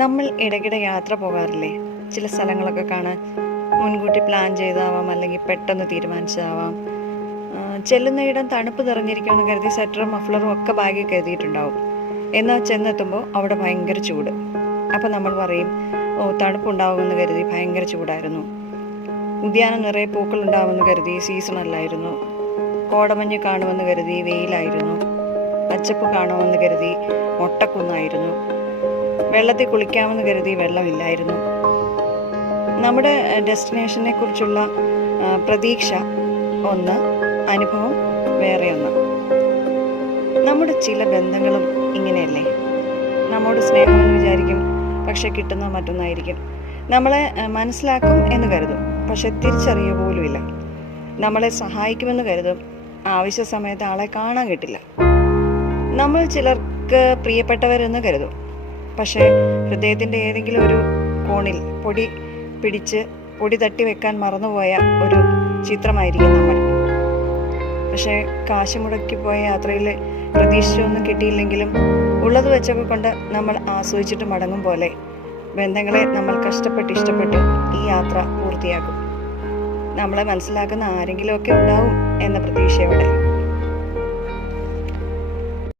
നമ്മൾ ഇടയ്ക്കിടെ യാത്ര പോകാറില്ലേ? ചില സ്ഥലങ്ങളൊക്കെ കാണാൻ മുൻകൂട്ടി പ്ലാൻ ചെയ്താവാം, അല്ലെങ്കിൽ പെട്ടെന്ന് തീരുമാനിച്ചതാവാം. ചെല്ലുന്നയിടം തണുപ്പ് നിറഞ്ഞിരിക്കുമെന്ന് കരുതി സ്വെറ്ററും മഫ്ലറും ഒക്കെ ബാഗിൽ കരുതിയിട്ടുണ്ടാവും. എന്നാൽ ചെന്നെത്തുമ്പോൾ അവിടെ ഭയങ്കര ചൂട്. അപ്പോൾ നമ്മൾ പറയും, ഓ തണുപ്പുണ്ടാവുമെന്ന് കരുതി ഭയങ്കര ചൂടായിരുന്നു. ഉദ്യാനം നിറയെ പൂക്കളുണ്ടാവുമെന്ന് കരുതി സീസണല്ലായിരുന്നു. കോടമഞ്ഞ് കാണുമെന്ന് കരുതി വെയിലായിരുന്നു. പച്ചപ്പ് കാണുമെന്ന് കരുതി മൊട്ടക്കുന്നായിരുന്നു. വെള്ളത്തിൽ കുളിക്കാമെന്ന് കരുതി വെള്ളമില്ലായിരുന്നു. നമ്മുടെ ഡെസ്റ്റിനേഷനെ കുറിച്ചുള്ള പ്രതീക്ഷ ഒന്ന്, അനുഭവം വേറെ ഒന്ന്. നമ്മുടെ ചില ബന്ധങ്ങളും ഇങ്ങനെയല്ലേ? നമ്മോട് സ്നേഹമെന്ന് വിചാരിക്കും, പക്ഷെ കിട്ടുന്ന മറ്റൊന്നായിരിക്കും. നമ്മളെ മനസ്സിലാക്കും എന്ന് കരുതും, പക്ഷെ തിരിച്ചറിയുക പോലുമില്ല. നമ്മളെ സഹായിക്കുമെന്ന് കരുതും, ആവശ്യ സമയത്ത് ആളെ കാണാൻ കിട്ടില്ല. നമ്മൾ ചിലർക്ക് പ്രിയപ്പെട്ടവരെന്ന് കരുതും, പക്ഷേ ഹൃദയത്തിൻ്റെ ഏതെങ്കിലും ഒരു കോണിൽ പൊടി തട്ടി വെക്കാൻ മറന്നുപോയ ഒരു ചിത്രമായിരിക്കും നമ്മൾ. പക്ഷേ കാശ് മുടക്കി പോയ യാത്രയിൽ പ്രതീക്ഷിച്ചൊന്നും കിട്ടിയില്ലെങ്കിലും ഉള്ളത് വെച്ചൊക്കെ കൊണ്ട് നമ്മൾ ആസ്വദിച്ചിട്ട് മടങ്ങും പോലെ ബന്ധങ്ങളെ നമ്മൾ ഇഷ്ടപ്പെട്ട് ഈ യാത്ര പൂർത്തിയാക്കും. നമ്മളെ മനസ്സിലാക്കുന്ന ആരെങ്കിലുമൊക്കെ ഉണ്ടാവും എന്ന പ്രതീക്ഷയോടെ.